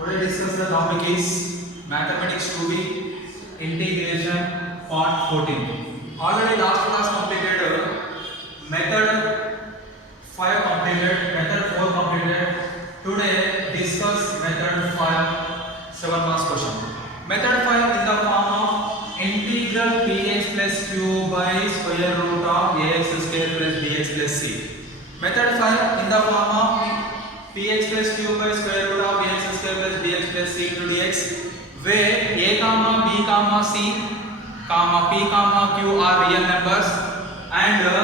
Today discuss the topic is mathematics 2B integration part 14. Already last class completed method 5 completed, method 4 completed. Today discuss method 5 7 marks question. Method 5 in the form of integral px plus q by square root of ax square plus bx plus c. Method 5 in the form of px plus q by square root of ax square plus bx plus c into dx, where a comma b comma c comma p comma q are real numbers and a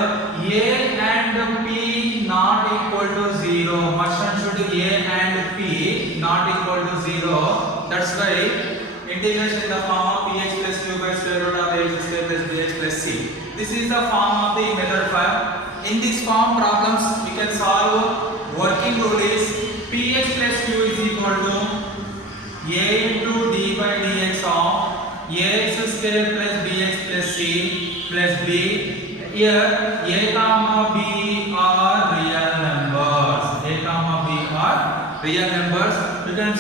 and p not equal to 0. Must should a and p not equal to 0. That's why integration in the form of px plus q by square root of ax square plus bx plus c. This is the form of the method 5. In this form problems we can solve. Working rule is px plus q is equal to a into d by dx of ax square plus bx plus c plus b. Here a comma b are real numbers. A comma b are real numbers. You can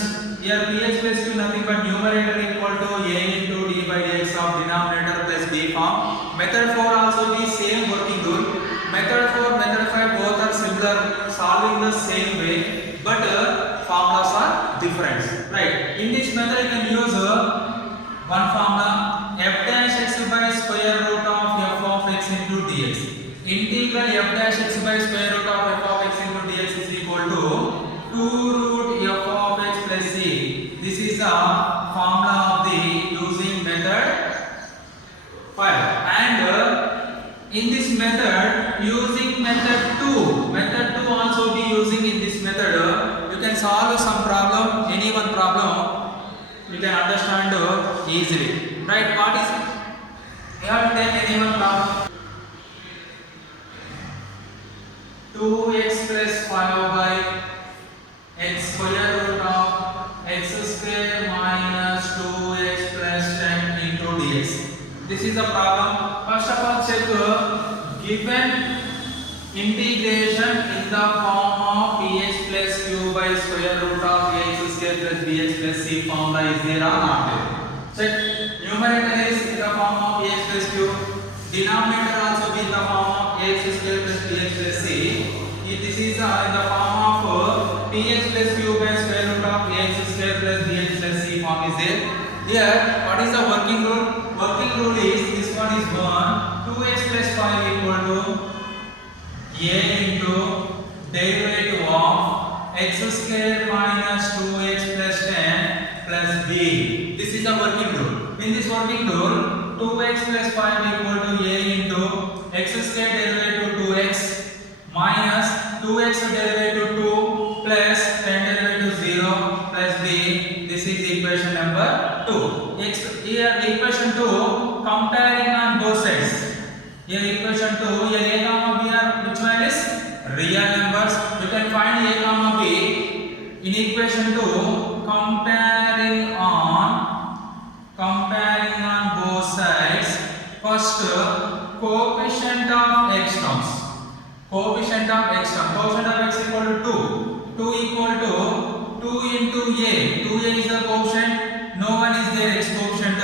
here px plus q nothing but numerator equal to a into d by dx of denominator plus b form. Method 4 also the same working rule. Method 4, method 5 both are similar, solving the same way, but formulas are different. Right? In this method you can use one formula f dash x by square root of f of x into dx. Integral f dash x by square root of f of x into dx is equal to 2 root f of x plus c. This is the formula of the using method 5. And in this method, using method 2 also be using in this method. You can solve some problem, any one problem, you can understand easily. Right? What is it? You have to take any one problem. 2x plus 5 by x square root of x square minus 2x plus 10 into dx. This is the problem. First of all, check given integration in the form of px plus q by square root of ax square plus bx plus c formula is there or not there. Check numerator is in the form of px plus q. Denominator also be in the form of ax square plus bx plus c. This is in the form of px plus q by square root of ax square plus bx plus c form is there. Here, what is the working rule? Working rule is this one is 1. 2x plus 5 equal to a into derivative of x square minus 2x plus 10 plus b. This is the working rule. In this working rule, 2x plus 5 equal to a into x square derivative 2x minus 2x derivative 2 plus 10 derivative 0 plus b. This is equation number 2. Here equation 2 comparing on both sides. Here equation 2, here a comma b are which one is real numbers. You can find a comma b in equation 2 comparing on both sides. First coefficient of x terms. Coefficient of x term. Coefficient of x equal to 2. 2 equal to 2 into a. 2a is the coefficient. No one is there x coefficient,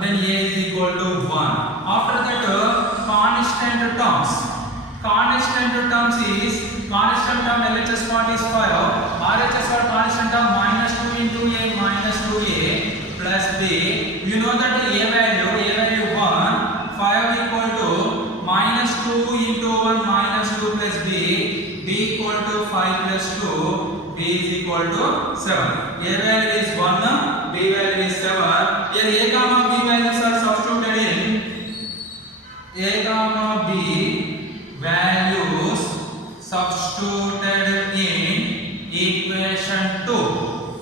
then a is equal to 1. After that constant terms. Constant terms is constant term LHS part is 5. RHS part constant term minus 2 into a minus 2a plus b. You know that a value 1. 5 equal to minus 2 into 1 minus 2 plus b. b equal to 5 plus 2. b is equal to 7. A value is 1. B value is 7. Here a comma b values are substituted in a comma b values substituted in equation 2.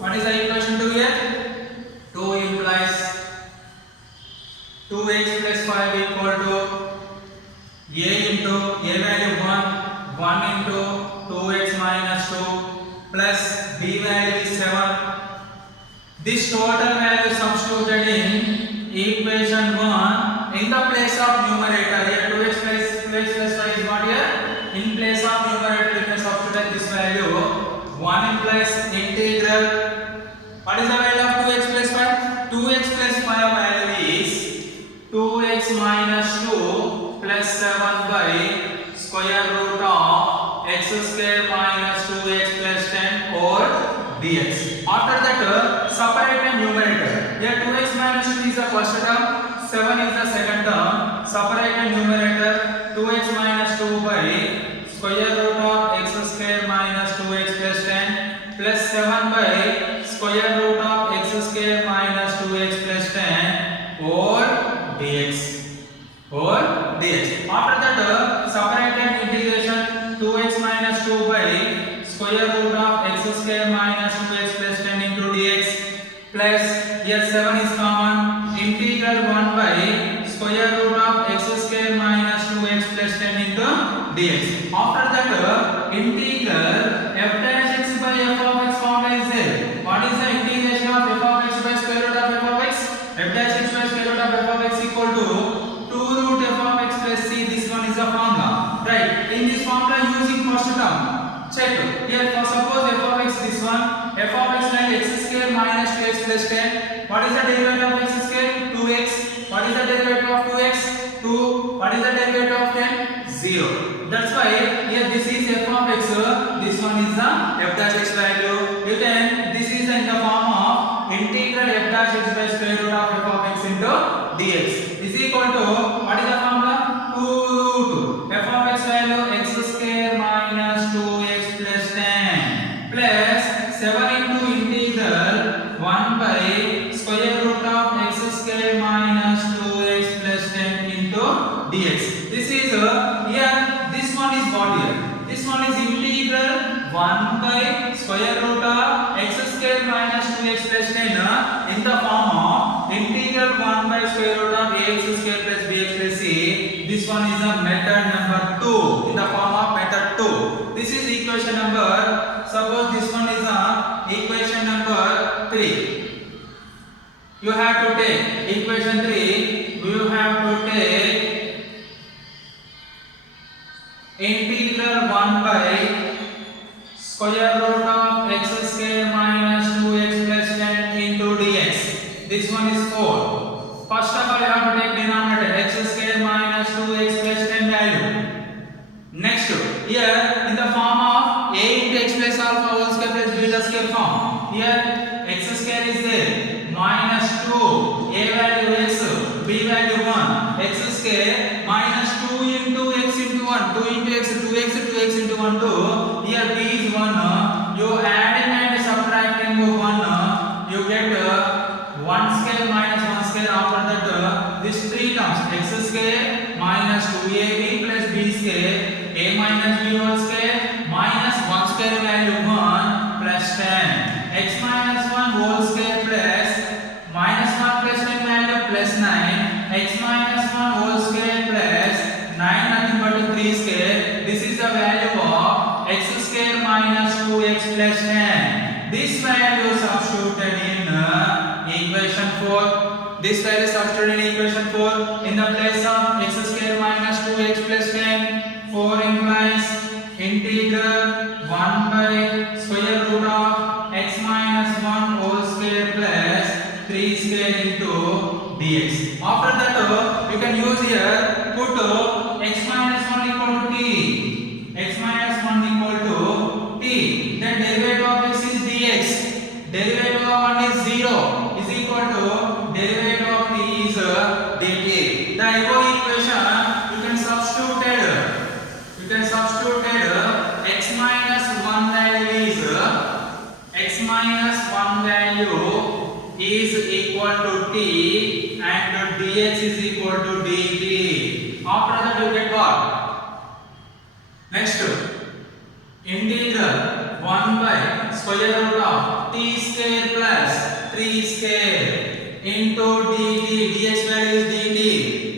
What is the equation 2 here? 2 implies 2x plus 5 equal to a into a value 1 into 2x minus 2 plus b value is 7. This total value substituted in equation 1 in the place of numerator. Here 2x plus 5 is what here? In place of numerator you can substitute this value. 1 implies integral. What What is the value of 2x plus 5? 2x plus 5 value is 2x minus 2 plus 7 by square root of x square minus 2x plus 10 or dx. After that, separate the numerator. Here 2x minus 2 is the first term, 7 is the second term. Separate the numerator. 2x minus 2 by square root of x square minus 2x plus 10 plus 7 by square root of x square minus 2x plus 10 or dx. After that, separate and integration. 2x minus 2 by square root of x square minus 2x plus 10 into dx plus here 7 is common. Integral 1 by square root of x square minus 2x plus 10 into dx. After that, integral f dash x by f of x formula is there. What is the integration of f of x by square root of f of x? F dash x by square root of f of x equal to 2 root f of x plus c. This one is the formula, right? In this formula, using first term, check here. For suppose f of x, this one, f of x like x square minus 2x plus 10. What is the derivative of x square? 2x. What is the derivative of 2x? 2. What is the derivative of 10? 0. That's why here this is f of x. This one is the f dash x value. You can, this is in the form of integral f dash x by square root of f of x into dx is equal to, what is the formula? 2 root f of x value x square minus 2x plus 10 plus 7 into integral 1 by square root of x square minus 2x plus 10 into dx. This is here, this one is what here? This one is integral 1 by square root of x square minus 2x plus 10 in the form of integral 1 by square root of ax square plus bx plus c. This one is a method number 2 in the form of method 2. This is equation number, suppose this one is a equation number 3. You have to take equation 3, you have to take integral 1 by square root of x square minus 2x plus 10 into dx. This one is 4. First of all, you have to take denominator x square minus 2x plus 10 value. Next, here in the form of a into x plus alpha whole square plus beta square form. Here x square is there, minus 2, a value x, b value 1, x square minus 2 into x into 1, 2 into x, 2x, 2x into 1, 2. Here b is 1. You adding and subtracting 1, you get 1 square minus 1 square. After that, this 3 terms x square minus 2ab plus b square, a minus b whole square minus 1 square value 1 plus 10, x minus 1 whole square plus minus 1 plus 10 value plus 9, x minus 1 whole square plus 9 nothing but 3 square. This is the value of x square minus 2x plus 10. This value substituted in equation 4. This value substituted in equation 4 in the place of x square minus 2x plus 10. 4 implies integral 1 by square root of x minus 1 whole square plus 3 square into dx. After that, you can use here, put x minus 1 equal to t. X minus 1 equal to t. Then derivative of x is dx. Derivative of 1 is 0 is equal to derivative of t is dt. The above equation you can substitute. You can substitute x minus 1 value is x minus 1 value is equal to t and dx is equal to dt. After that you get what? Next, integral 1 by square root of t square plus 3 square into dt. dx value is dt.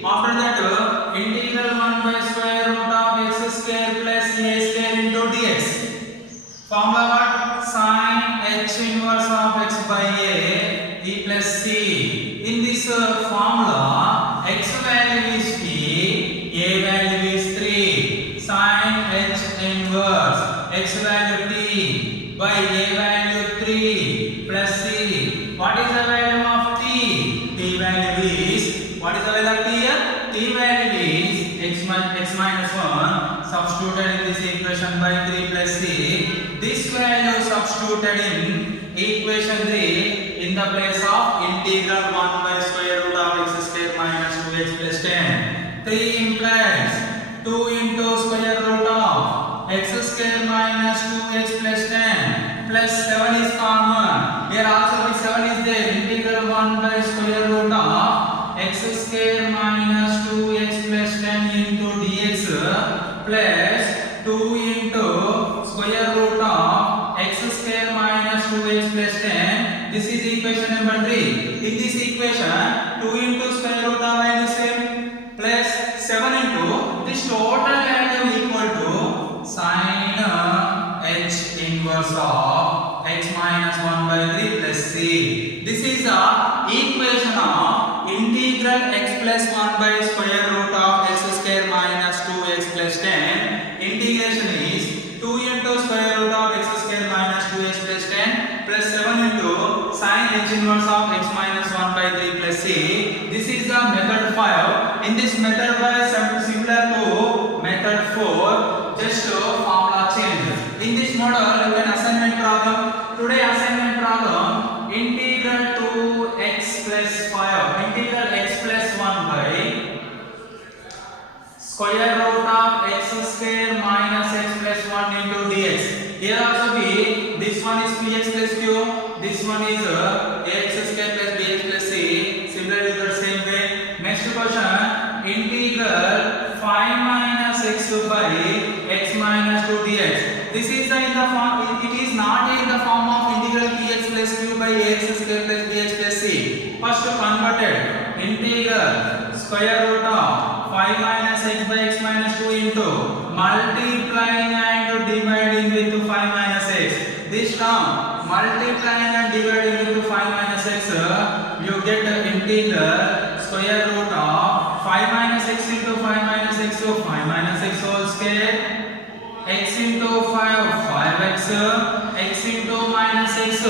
After that, integral 1 by square root of x square plus a square into dx. Formula what? Sin h inverse of x by a e plus c. In this formula, x value is t, a value is 3. Sin h inverse x value t by a value 3 plus c. What is the value of t? T value is, what is the value of t here? T value is x minus 1 substituted in this equation by 3 plus c. This value substituted in equation 3 in the place of integral 1 by square root of x square minus 2x plus 10. 3 implies 2 into square root of x square minus 2x plus 10 plus 7 is common. Here also the 7 is there. Integral 1 by square root of x square minus 2x plus 10 into dx plus 2 into square root of x square minus 2x plus 10. This is equation number 3. In this equation, 2 into square root of y is same plus 7 into this total value equal to sin h inverse of x minus 1 by 3 plus c. This is the equation of integral x plus 1 by square root of x square minus 2x plus 10. Integration is 2 into square root of x square minus 2x plus 10 plus 7 into sin h inverse of x minus 1 by 3 plus c. This is the method 5. In this method 5 similar to method 4, just formula change. In this model you can assignment problem. Today assignment problem integral to x plus 5, integral x plus 1 by square root of x square minus x plus 1 into dx. Here also be, this one is px plus q, this one is ax square plus bx plus c. Similarly the same way. Next question, integral 5 minus x by x minus 2 dx. This is in the form, it is not in the form of integral px plus q by ax square plus bx plus c. First converted, integral square root of 5 minus x by x minus 2 into multiplying and dividing with 5 minus x. This term multiplying and dividing with 5 minus x, you get integral square root of 5 minus x into 5 minus x, so 5 minus x whole square, x into 5 5x, x into minus x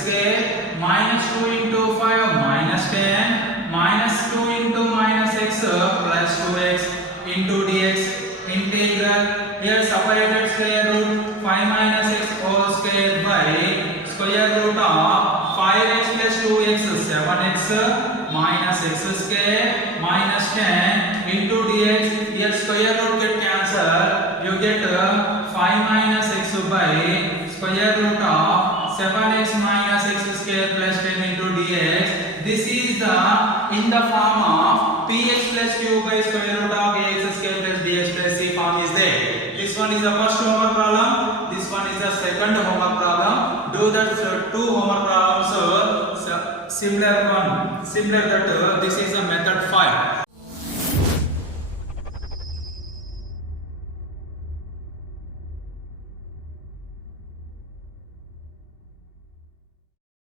square, minus 2 into 5 minus 10, minus 2 into minus x plus 2x into dx. Integral, here separated square root 5 minus x whole square by square root of 5x plus 2x 7x minus x square minus 10 into dx. Here square root get cancelled, you get 5 minus x by square root of 7x minus x square plus 10 into dx. This is the in the form of px plus q by square root of ax square plus dx plus c form is there. This one is the first homework problem, this one is the second homework problem. Do that two homework problems similar that this is the method 5.